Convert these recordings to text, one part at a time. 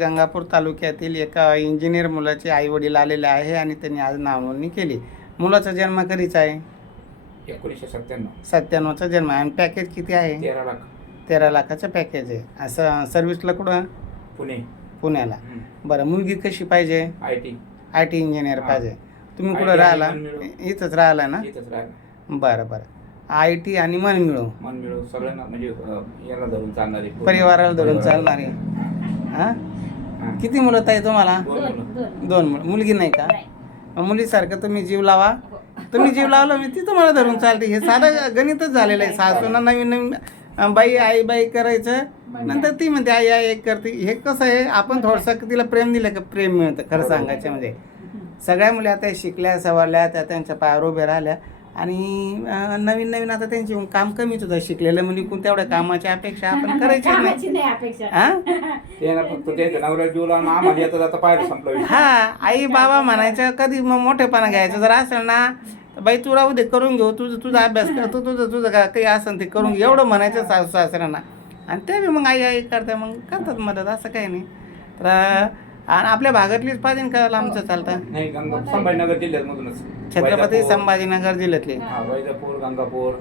गंगापूर तालुक्यातील एका इंजिनियर मुलाचे आई वडील आलेले आहे आणि त्यांनी आज नावनोंदणी केली. मुलाचा जन्म कधीचा आहे? 1997. जन्म आहे. आणि पॅकेज किती आहे? 13 लाख. 13 लाखाचं पॅकेज आहे. असं सर्व्हिसला कुठं? पुण्याला. बरं, मुलगी कशी पाहिजे? IT इंजिनियर पाहिजे. तुम्ही कुठं IT राहिला? आणि मनमिळव. इथंच राहिला ना? इथंच राहिला. बरं. IT आणि मनमिळव सगळ्यांना म्हणजे याला धरून चालणारे परिवाराला धरून चालणारी. हां, किती मुलं ताई तुम्हाला? 2 मुलं. मुलगी नाही का? मुलीसारखं तुम्ही जीव लावा. तुम्ही जीव लावला मी ती तुम्हाला धरून चालते. हे साधं गणितच झालेलं आहे. सासूना नवीन बाई आई बाई करायचं, नंतर ती म्हणते आई आई करते. हे कसं आहे, आपण थोडंसं तिला प्रेम दिलं का प्रेम मिळतं. खरं सांगायचं म्हणजे सगळ्या मुली आता शिकल्या सवरल्या, त्या त्यांच्या पायावर उभ्या राहिल्या आणि नवीन आता त्यांची काम कमीच होतं. शिकलेल्या मुली कोण तेवढ्या कामाची अपेक्षा आपण करायची नाही. हा, आई बाबा म्हणायचं कधी मग मोठेपणा घ्यायचं जर असेल ना, बाई तू राहू दे, करून घेऊ, तुझा अभ्यास कर, तुझं काही असेल ते करून घे, एवढं म्हणायचं सासू सासऱ्यांना. आणि ते बी मग आई करते, मग करतात मदत, असं काही नाही. तर आणि आपल्या भागातलीच पाहिजे का लांबचं चालतं? नाही, संभाजीनगर जिल्ह्यामधूनच. छत्रपती संभाजीनगर जिल्ह्यातली. वैजापूर, गंगापूर,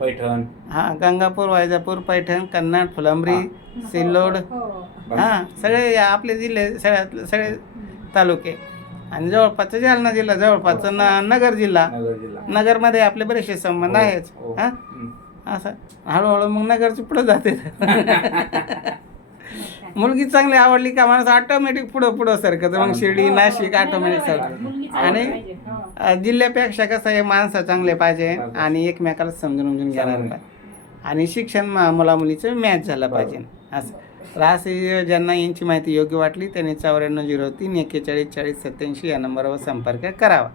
पैठण. हां, गंगापूर, वैजापूर, पैठण, कन्नड, फुलंब्री, सिल्लोड. हां, सगळे आपले जिल्हे, सगळे तालुके. आणि जवळपासचा जालना जिल्हा, जवळपासचा नगर जिल्हा. नगरमध्ये आपले बरेचसे संबंध आहेच. हां, असं हळूहळू मग नगरची पुढं जाते. मुलगी चांगली आवडली का माणूस ऑटोमॅटिक पुढं सरकत. मग शिर्डी नाशिक ऑटोमॅटिक सरकत. आणि जिल्ह्यापेक्षा कसं आहे, माणसं चांगले पाहिजे आणि एकमेकाला समजून घ्यायला पाहिजे. आणि शिक्षण मुलामुलीचं मॅच झालं पाहिजे. असं तर असे ज्यांना यांची माहिती योग्य वाटली त्यांनी 9403 41 40 87 या नंबरवर संपर्क करावा.